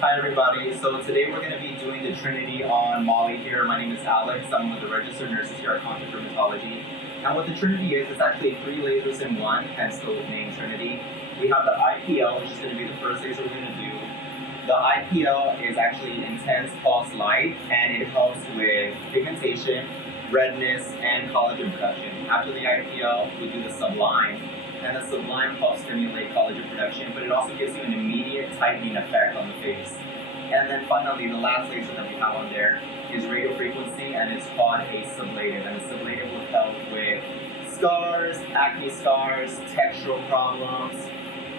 Hi everybody, so today we're going to be doing the Trinity on Molly here. My name is Alex, I'm one of the registered nurses here at Contact Dermatology. And what the Trinity is, it's actually 3 lasers in one, hence the name Trinity. We have the IPL, which is going to be the first laser we're going to do. The IPL is actually intense pulse light, and it helps with pigmentation, redness, and collagen production. After the IPL, we do the Sublime. And the Sublime helps stimulate collagen production, but it also gives you an immediate tightening effect on the face. And then finally, the last laser that we have on there is radio frequency, and it's called a sublative. And a sublative will help with scars, acne scars, textural problems,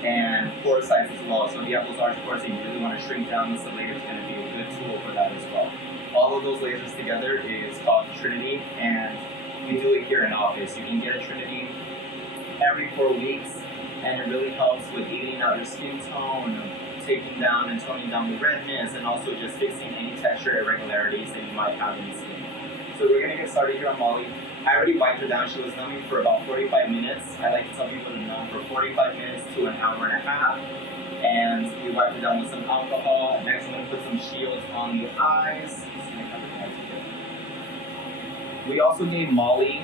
and pore size as well. So if you have those large pores and you really want to shrink down, the sublative is going to be a good tool for that as well. All of those lasers together is called Trinity, and you do it here in office. You can get a Trinity every 4 weeks, and it really helps with evening out your skin tone, taking down and toning down the redness, and also just fixing any texture irregularities that you might have in the skin. So we're going to get started here on Molly. I already wiped her down. She was numbing for about 45 minutes. I like to tell people to numb for 45 minutes to an hour and a half. And we wiped her down with some alcohol. Next, I'm going to put some shields on the eyes. We also gave Molly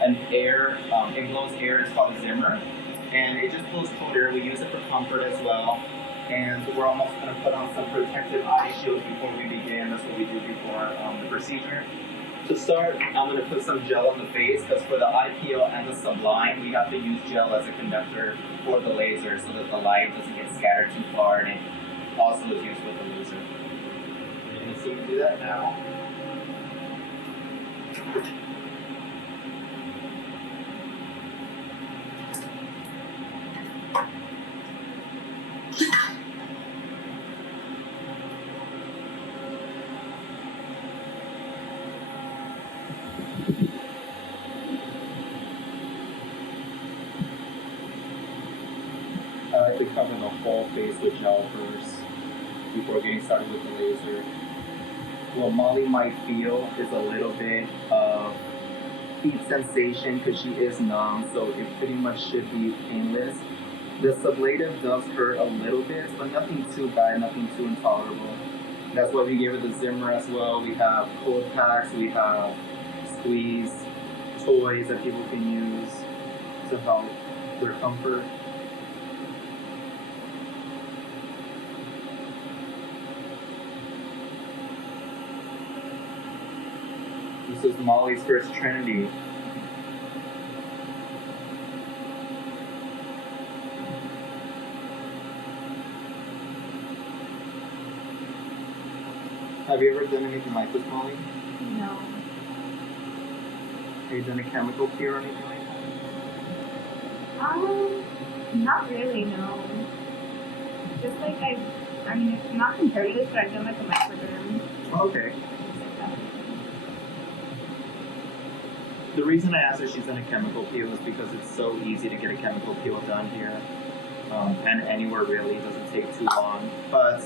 an air, it blows air, it's called a Zimmer, and it just blows cold air. We use it for comfort as well, and we're almost going to put on some protective eye shields before we begin. That's what we do before the procedure. To start, I'm going to put some gel on the face, because for the IPL and the Sublime, we have to use gel as a conductor for the laser so that the light doesn't get scattered too far, and it also is used with the laser. You're going to see me do that now. I like to cover the whole face with gel first before getting started with the laser. What Molly might feel is a little bit of heat sensation because she is numb, so it pretty much should be painless. The sublative does hurt a little bit, but nothing too bad, nothing too intolerable. That's why we gave her the Zimmer as well. We have cold packs, we have squeeze toys that people can use to help their comfort. This is Molly's first Trinity. Have you ever done anything like this, Molly? No. Have you done a chemical peel or anything like that? Not really, no. Just like I mean, it's not compared to this, but I've done like a microderm. Oh, okay. The reason I asked her if she's done a chemical peel is because it's so easy to get a chemical peel done here. And anywhere really, it doesn't take too long. But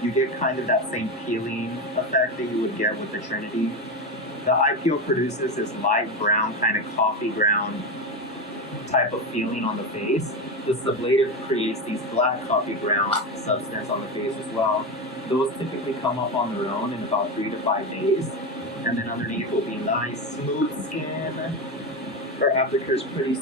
you get kind of that same peeling effect that you would get with the Trinity. The IPL produces this light brown, kind of coffee ground type of feeling on the face. The sublative creates these black coffee ground substance on the face as well. Those typically come up on their own in about 3 to 5 days. And then underneath will be nice, smooth skin. Her aftercare is pretty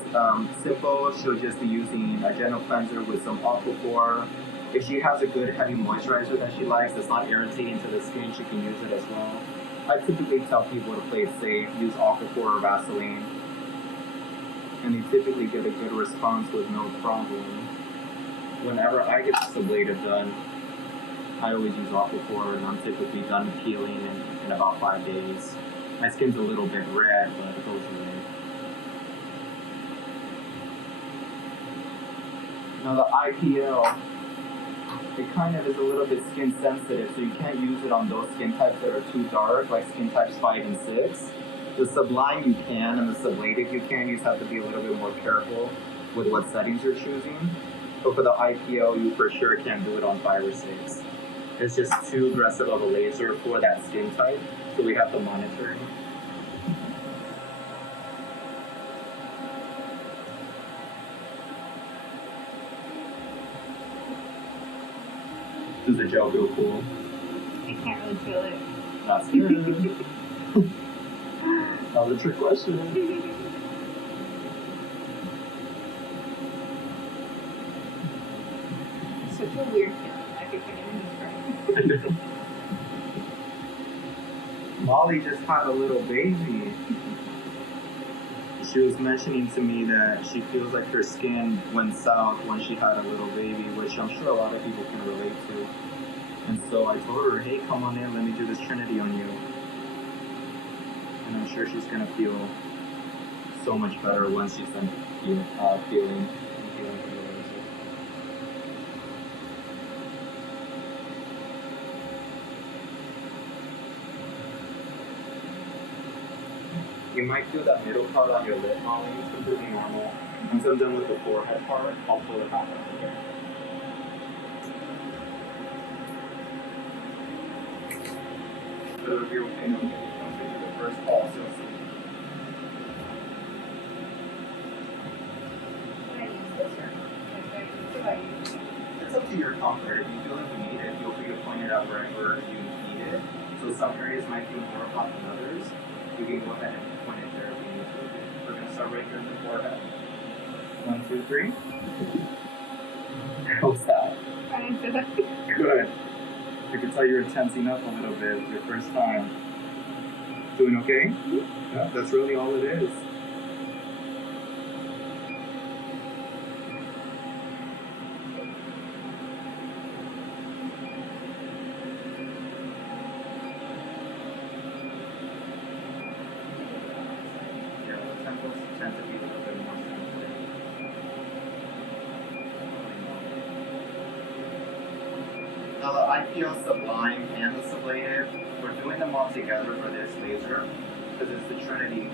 simple. She'll just be using a gentle cleanser with some aquaphor. If she has a good heavy moisturizer that she likes that's not irritating to the skin, she can use it as well. I typically tell people to play it safe, use aquaphor or Vaseline. And they typically get a good response with no problem. Whenever I get the sublative done, I always use aquaphor, and I'm typically done peeling in about 5 days. My skin's a little bit red, but it goes away. Now the IPL, it kind of is a little bit skin sensitive, so you can't use it on those skin types that are too dark, like skin types 5 and 6. The Sublime you can, and the sublative you can. You just have to be a little bit more careful with what settings you're choosing. But for the IPL, you for sure can't do it on 5 or 6. It's just too aggressive of a laser for that skin type, so we have to monitor. Does it gel feel cool? I can't really feel it. That's good. That was a trick question. Such a weird feeling. I can't even describe. Molly just had a little baby. She was mentioning to me that she feels like her skin went south when she had a little baby, which I'm sure a lot of people can relate to. And so I told her, hey, come on in, let me do this Trinity on you. And I'm sure she's gonna feel so much better once she's done feeling the laser. You might feel that middle part on your lip, Molly. It's completely normal. Once I'm done with the forehead part, I'll pull it back up again. So if you're okay, no, jump into the first pulse, you'll see. Can I use this or should I use it? It's up to your comfort. If you feel like you need it, feel free to point it out wherever you need it. So some areas might feel more hot than others. You can go ahead and point it there if you need to. We're going to start right here in the forehead. 1, 2, 3. How's that? Good. I can tell you're tensing up a little bit your first time. Doing okay? Mm-hmm. Yeah, that's really all it is. Yeah, the temples tend to be a little bit more sensitive. Now the IPL Sublime and the Sublative, we're doing them all together for this laser because it's the Trinity.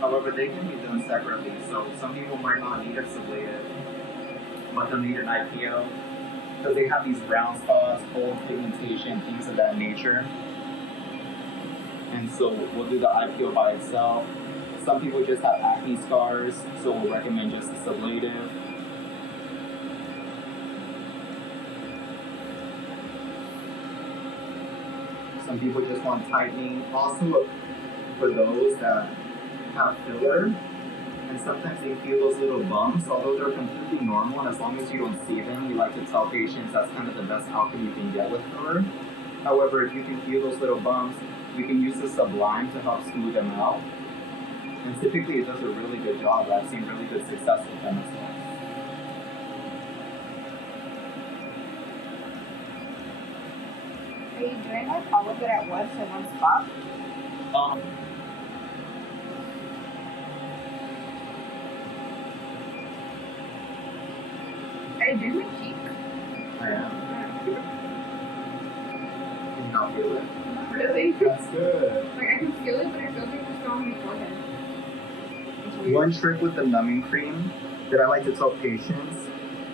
However, they can be done separately, so some people might not need a Sublative, but they'll need an IPL because they have these brown spots, old pigmentation, things of that nature. And so we'll do the IPL by itself. Some people just have acne scars, so we'll recommend just the Sublative. Some people just want tightening. Also, for those that have filler, and sometimes they feel those little bumps, although they're completely normal, and as long as you don't see them, we like to tell patients that's kind of the best outcome you can get with filler. However, if you can feel those little bumps, we can use the Sublime to help smooth them out. And typically it does a really good job. I've seen really good success with them as well. Are you doing like all of it at once in one spot? Are you doing my cheek? I am. Can you not feel it? Not really. That's good. Like I can feel it, but it feels like it's still on my forehead. It's weird. One trick with the numbing cream that I like to tell patients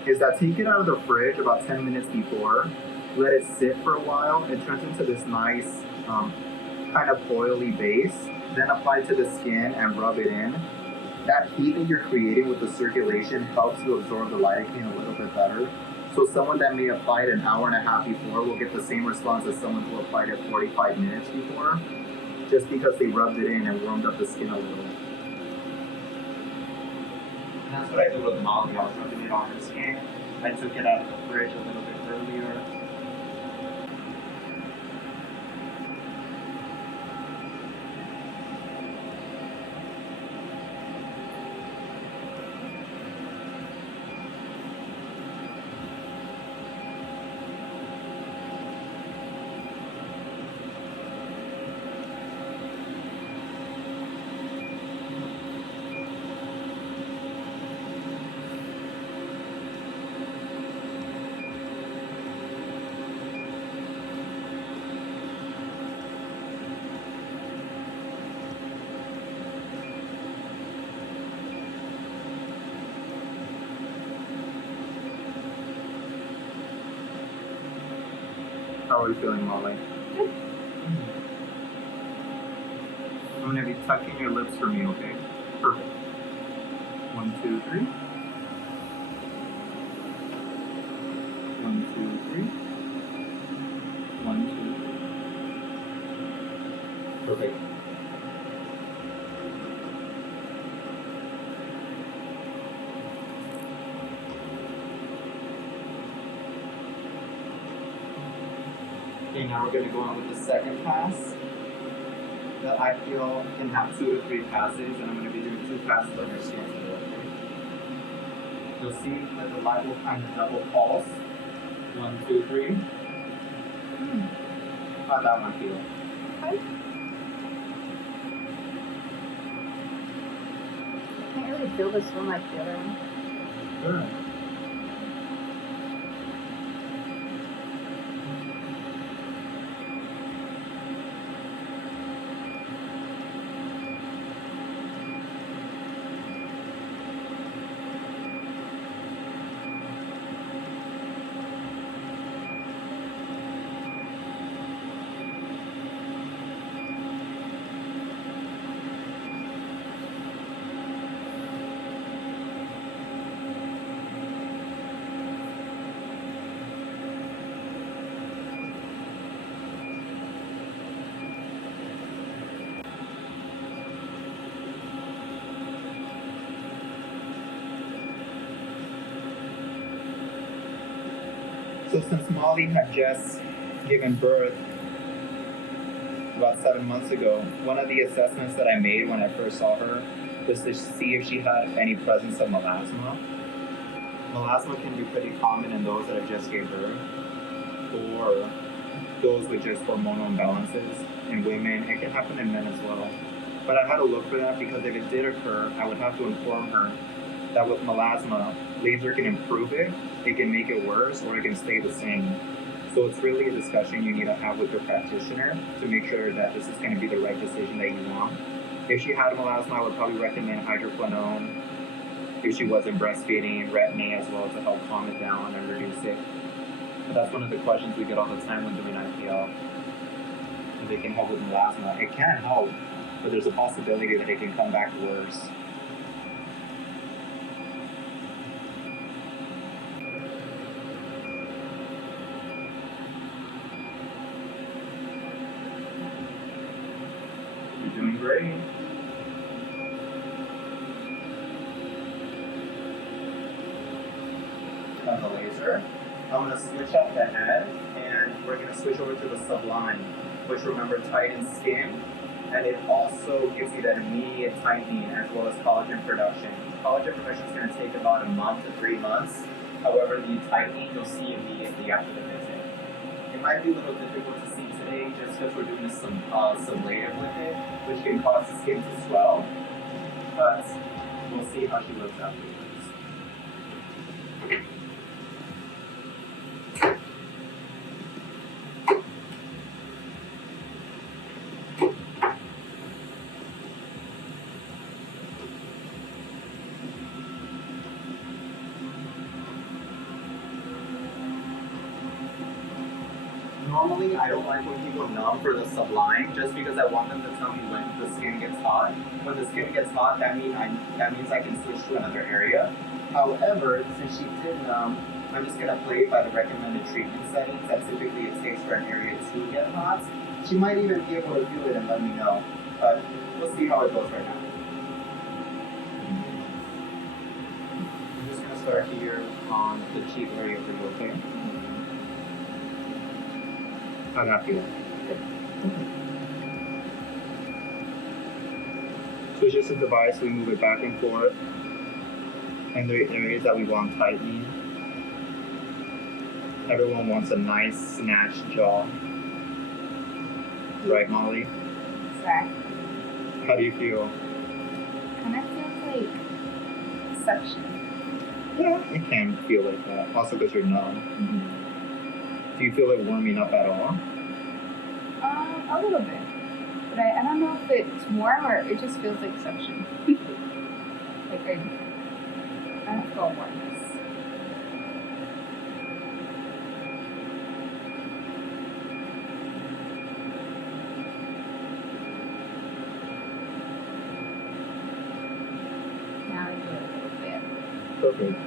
is that take it out of the fridge about 10 minutes before, let it sit for a while, it turns into this nice kind of oily base, then apply it to the skin and rub it in. That heat that you're creating with the circulation helps you absorb the lidocaine a little bit better. So someone that may apply it an hour and a half before will get the same response as someone who applied it 45 minutes before, just because they rubbed it in and warmed up the skin a little. And that's what I did with Molly. I was rubbing it on her skin. I took it out of the fridge a little bit earlier. How are you feeling, Molly? Good. I'm going to be tucking your lips for me, okay? Perfect. 1, 2, 3. 1, 2, 3. Perfect. Okay, now we're going to go on with the second pass. The IPL can have 2 to 3 passes, and I'm going to be doing 2 passes on your skin today. Okay? You'll see that the light will kind of double pulse. 1, 2, 3. How'd that one feel? Okay. I can't really feel this one like the other one. Sure. So since Molly had just given birth about 7 months ago, one of the assessments that I made when I first saw her was to see if she had any presence of melasma. Melasma can be pretty common in those that have just gave birth, or those with just hormonal imbalances in women. It can happen in men as well. But I had to look for that because if it did occur, I would have to inform her that with melasma, laser can improve it, it can make it worse, or it can stay the same. So it's really a discussion you need to have with your practitioner to make sure that this is going to be the right decision that you want. If she had melasma, I would probably recommend hydroquinone. If she wasn't breastfeeding, retin-A as well to help calm it down and reduce it. But that's one of the questions we get all the time when doing IPL. If it can help with melasma. It can help, but there's a possibility that it can come back worse. You're doing great. On the laser, I'm going to switch up the head, and we're going to switch over to the Sublime, which, remember, tightens skin, and it also gives you that immediate tightening as well as collagen production. Collagen production is going to take about a month to 3 months. However, the tightening you'll see immediately after the visit. It might be a little difficult to see today just because we're doing some sublative with it, which can cause the skin to swell, but we'll see how she looks afterwards. Normally, I don't like when people numb for the Sublime, just because I want them to tell me when the skin gets hot. When the skin gets hot, that means I can switch to another area. However, since she did numb, I'm just gonna play it by the recommended treatment settings that typically it takes for an area to get hot. She might even be able to feel it and let me know, but we'll see how it goes right now. I'm just gonna start here on the cheek area for you, okay? How'd that feel? So it's just a device, we move it back and forth. And the areas that we want tightening. Everyone wants a nice snatched jaw. Right, Molly? Exactly. How do you feel? Kind of feels like suction. Yeah, it can feel like that. Also because you're numb. Mm-hmm. Do you feel it warming up at all? A little bit. But I don't know if it's warm or it just feels like suction. Like I don't feel warmness. Now I do it a little bit. Perfect.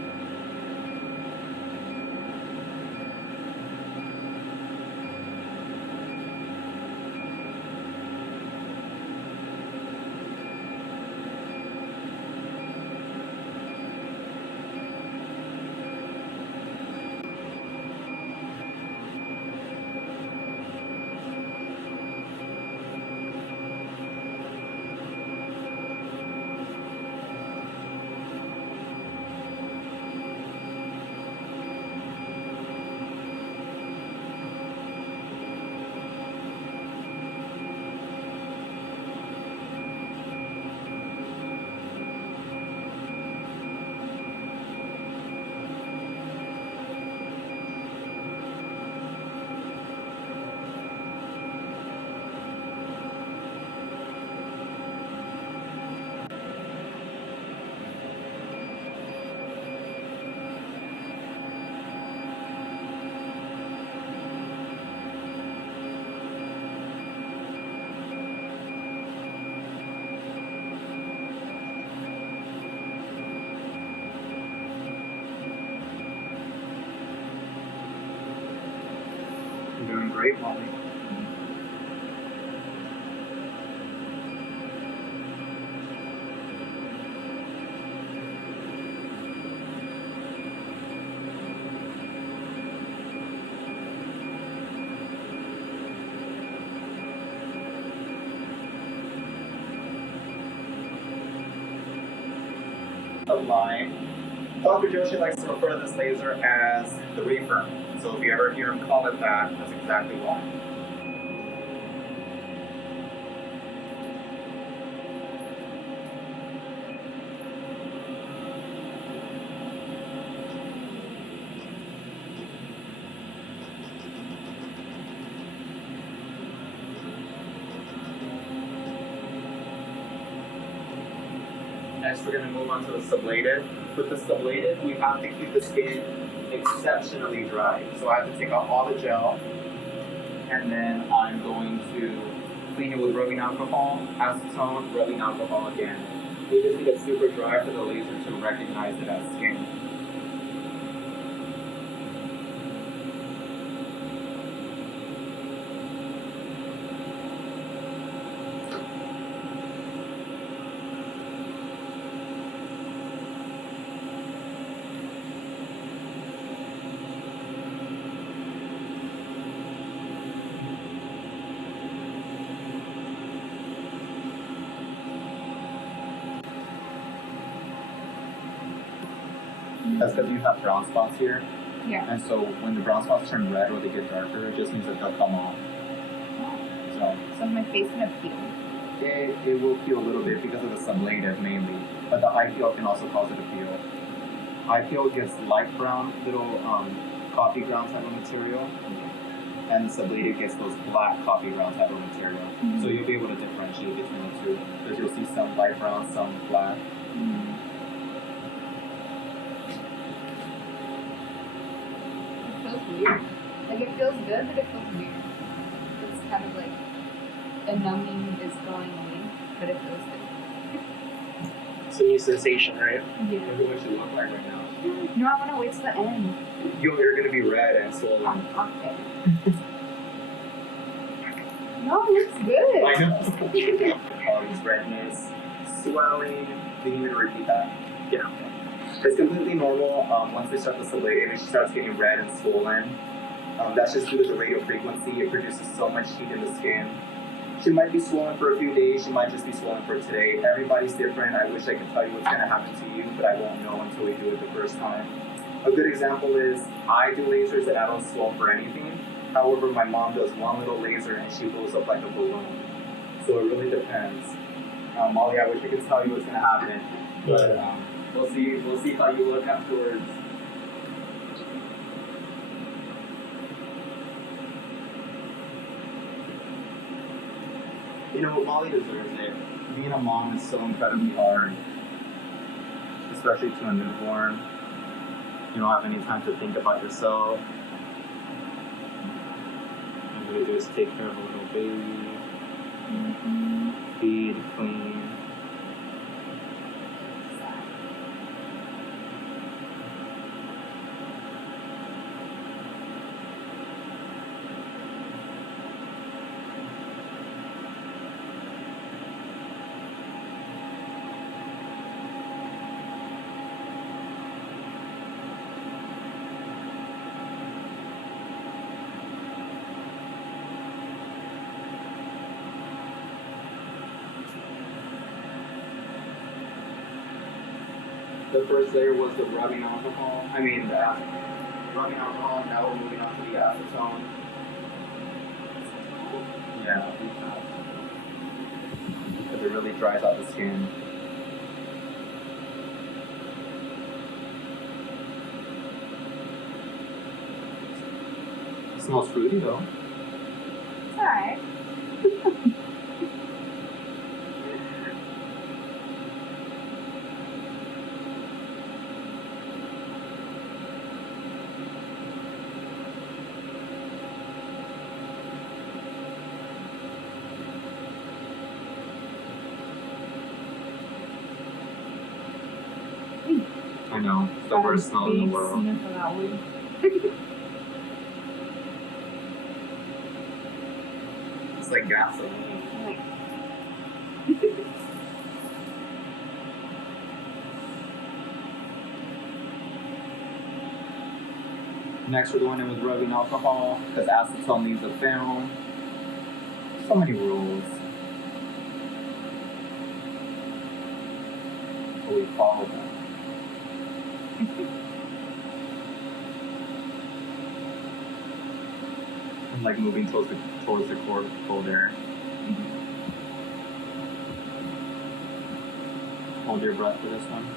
great, Molly. Sublime. Dr. Joshi likes to refer to this laser as the reaper. So if you ever hear him call it that, that's exactly why. Next, we're going to move on to the sublative. With the sublative, we have to keep the skin exceptionally dry. So I have to take out all the gel, and then I'm going to clean it with rubbing alcohol, acetone, rubbing alcohol again. We just need it super dry for the laser to recognize it as skin. That's because you have brown spots here. Yeah. And so when the brown spots turn red or they get darker, it just means that they'll come off. So my face gonna peel. It will peel a little bit because of the sublative mainly. But the IPL can also cause it to peel. IPL gets light brown, little coffee ground type of material. And the sublative gets those black coffee ground type of material. So you'll be able to differentiate between the two. Because you'll see some light brown, some black. It feels weird. Like it feels good, but it feels weird. It's kind of like the numbing is going away, but it feels good. It's a new sensation, right? Yeah. Look at what you look like right now. No, I want to wait till the end. You're going to be red and swollen. Okay. No, it looks good. I know. All these redness, swelling. Do you need me to repeat that? Yeah. It's completely normal. Once they start the sublative, she starts getting red and swollen. That's just due to the radio frequency. It produces so much heat in the skin. She might be swollen for a few days. She might just be swollen for today. Everybody's different. I wish I could tell you what's going to happen to you, but I won't know until we do it the first time. A good example is I do lasers and I don't swell for anything. However, my mom does one little laser and she blows up like a balloon. So it really depends. Molly, I wish I could tell you what's going to happen, but we'll see how you look afterwards. You know, Molly deserves it. Being a mom is so incredibly hard, especially to a newborn. You don't have any time to think about yourself. All you do is take care of a little baby, feed, clean. The first layer was the rubbing alcohol. Rubbing alcohol. Now we're moving on to the acetone. Yeah, because it really dries out the skin. It smells fruity though. It's alright. I know, it's the worst smell in the world. smells like gasoline. Like, Next, we're going in with rubbing alcohol because acetone leaves a film. So many rules. But we follow them. I'm like moving towards the cold air. Hold your breath for this one.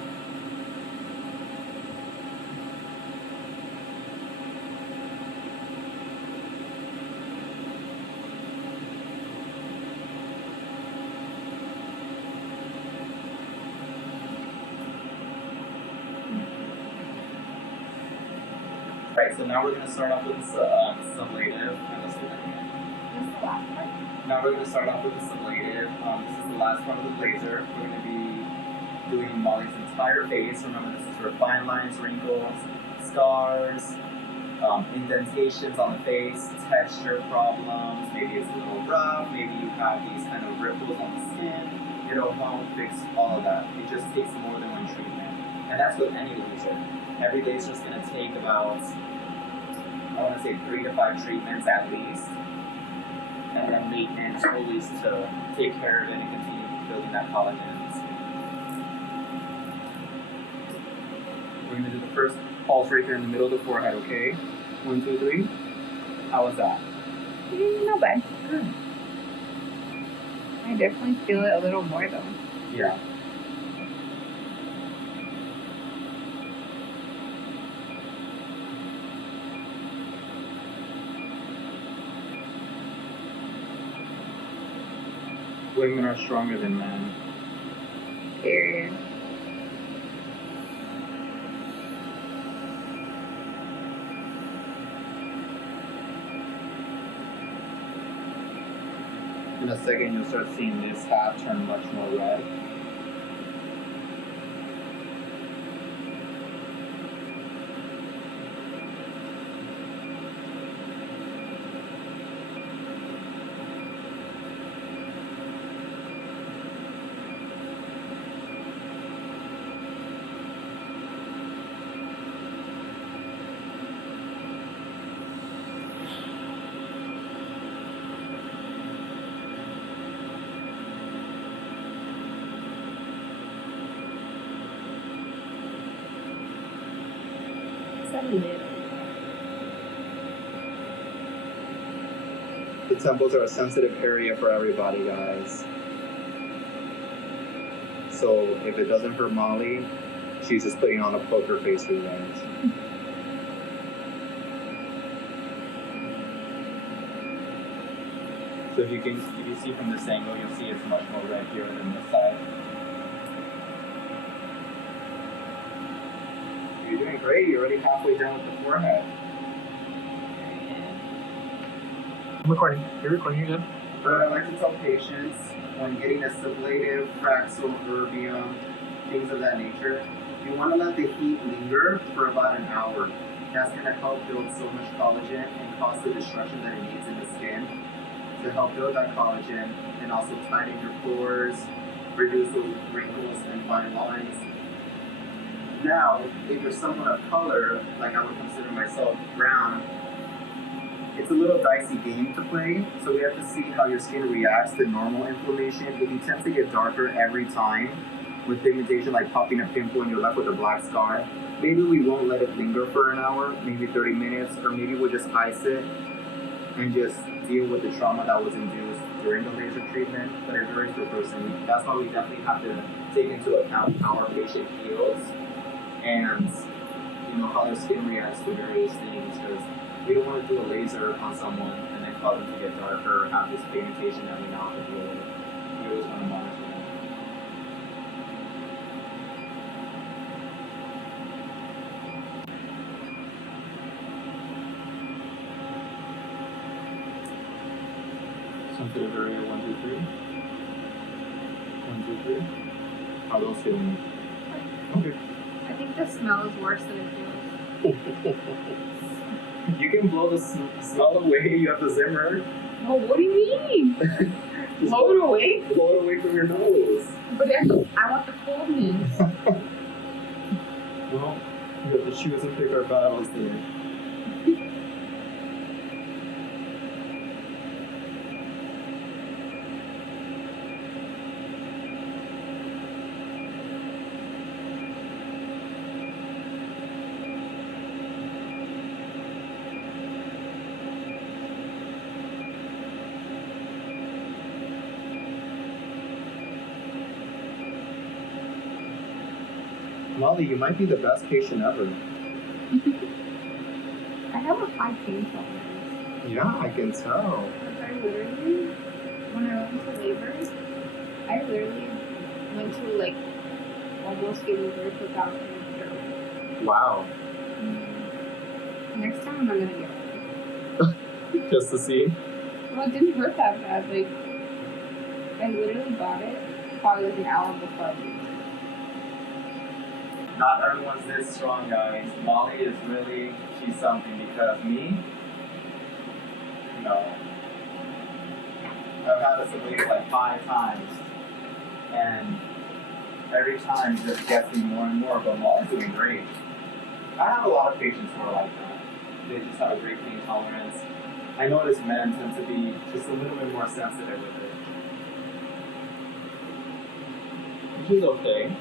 Right, so now we're going to start off with the sublative. And let's do that again. this is the last part. Now we're going to start off with the sublative. This is the last part of the laser. We're going to be doing Molly's entire face. Remember, this is for fine lines, wrinkles, scars, indentations on the face, texture problems. Maybe it's a little rough. Maybe you have these kind of ripples on the skin. It'll help fix all of that. It just takes more than one treatment. And that's with any laser. Every laser is going to take about, I want to say 3 to 5 treatments at least. And then maintenance always to take care of it and continue building that collagen in the skin. We're going to do the first pulse right here in the middle of the forehead, okay? 1, 2, 3. How was that? Not bad. Good. I definitely feel it a little more though. Yeah. Women are stronger than men. Period. In a second, you'll start seeing this half turn much more red. The temples are a sensitive area for everybody, guys. So if it doesn't hurt Molly, she's just putting on a poker face for you guys. So if you see from this angle, you'll see it's much more red here than this side. You're doing great. You're already halfway done with the forehead. I'm recording. You're recording. You're good. But I like to tell patients when getting a sublative, fraxel, erbium, things of that nature, you want to let the heat linger for about an hour. That's going to help build so much collagen and cause the destruction that it needs in the skin to help build that collagen and also tighten your pores, reduce those wrinkles and fine lines. Now, if you're someone of color, like I would consider myself brown, it's a little dicey game to play, so we have to see how your skin reacts to normal inflammation. If you tend to get darker every time with pigmentation, like popping a pimple and you're left with a black scar, maybe we won't let it linger for an hour, maybe 30 minutes, or maybe we'll just ice it and just deal with the trauma that was induced during the laser treatment. But it varies per person. That's why we definitely have to take into account how our patient feels and how their skin reacts to various things, because we don't want to do a laser on someone and then cause them to get darker or have this pigmentation that we now have to deal with. We always want to monitor them. Sensitive area 1, 2, 3. 1, 2, 3. How are those feeling? Okay. I think the smell is worse than it feels. You can blow the smell away. You have the Zimmer. Oh, what do you mean? Blow it away? Blow it away from your nose. But I want the coldness. Well, we have to choose and pick our battles there. Molly, you might be the best patient ever. I have a high pain tolerance. Yeah, I can tell. Like I literally, when I went to labor, I literally went to like almost giving birth without any stroke. Wow. Next time I'm not gonna get it. Just to see? Well, it didn't hurt that bad. Like, I literally bought it probably like an hour before I leave. Not everyone's this strong, guys. Molly is really, she's something because me, no. I've had this at like 5 times. And every time just gets me more and more, but Molly's doing great. I have a lot of patients who are like that. They just have a great pain tolerance. I notice men tend to be just a little bit more sensitive with it. Which is okay.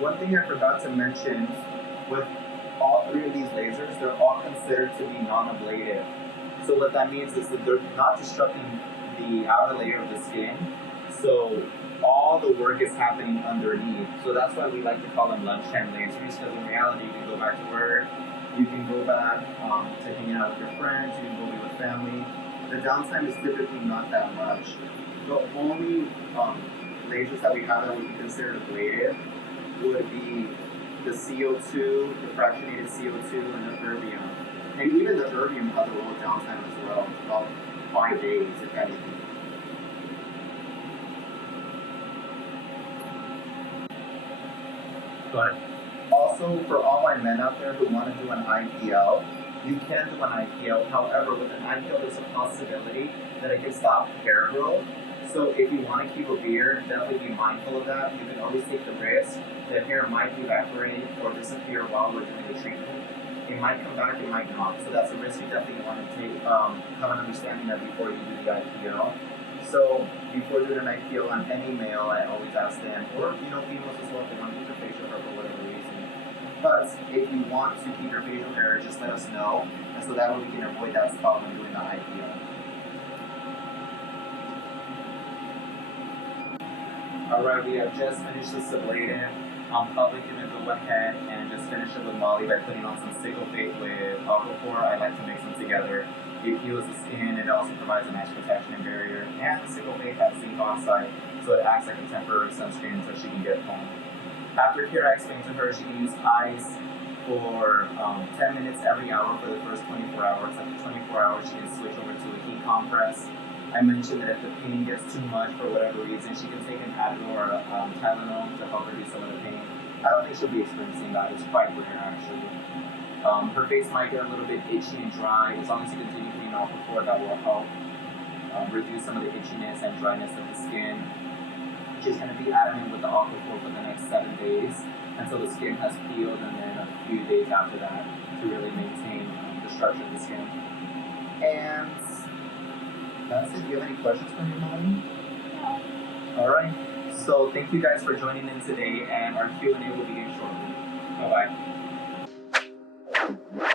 One thing I forgot to mention, with all 3 of these lasers, they're all considered to be non-ablative. So what that means is that they're not disrupting the outer layer of the skin. So all the work is happening underneath. So that's why we like to call them lunchtime lasers, because in reality you can go back to work, you can go back to hanging out with your friends, you can go be with family. The downtime is typically not that much. The only lasers that we have that would be considered ablative would be the CO2, the fractionated CO2, and the erbium. And even the erbium has a little downtime as well, about 5 days, if anything. But also, for all my men out there who want to do an IPL, you can do an IPL. However, with an IPL, there's a possibility that it can stop hair growth. So if you want to keep a beard, definitely be mindful of that. You can always take the risk that hair might evaporate or disappear while we're doing the treatment. It might come back, it might not. So that's a risk you definitely want to take. Have an understanding that before you do the IPL. So before doing an IPL on any male, I always ask them, or females as well, if they want to keep their facial hair for whatever reason. But if you want to keep your facial hair, just let us know, and so that way we can avoid that spot when doing the IPL. Alright, we have just finished the sublative. I'm probably going to go ahead and just finish it with Molly by putting on some Sycophate with Aquaphor. I like to mix them together. It heals the skin, it also provides a nice protection and barrier. And the Sycophate has zinc oxide, so it acts like a temporary sunscreen until she can get home. After care, I explained to her she can use ice for 10 minutes every hour for the first 24 hours. After 24 hours, she can switch over to a heat compress. I mentioned that if the pain gets too much for whatever reason, she can take an Advil or a Tylenol to help reduce some of the pain. I don't think she'll be experiencing that. It's quite rare, actually. Her face might get a little bit itchy and dry. As long as you continue putting Aquaphor, that will help reduce some of the itchiness and dryness of the skin. She's going to be adamant with the Aquaphor for the next 7 days until the skin has peeled, and then a few days after that to really maintain the structure of the skin. And that's it. Do you have any questions for me, Molly? No. Alright. So thank you guys for joining in today, and our Q&A will begin shortly. Bye-bye.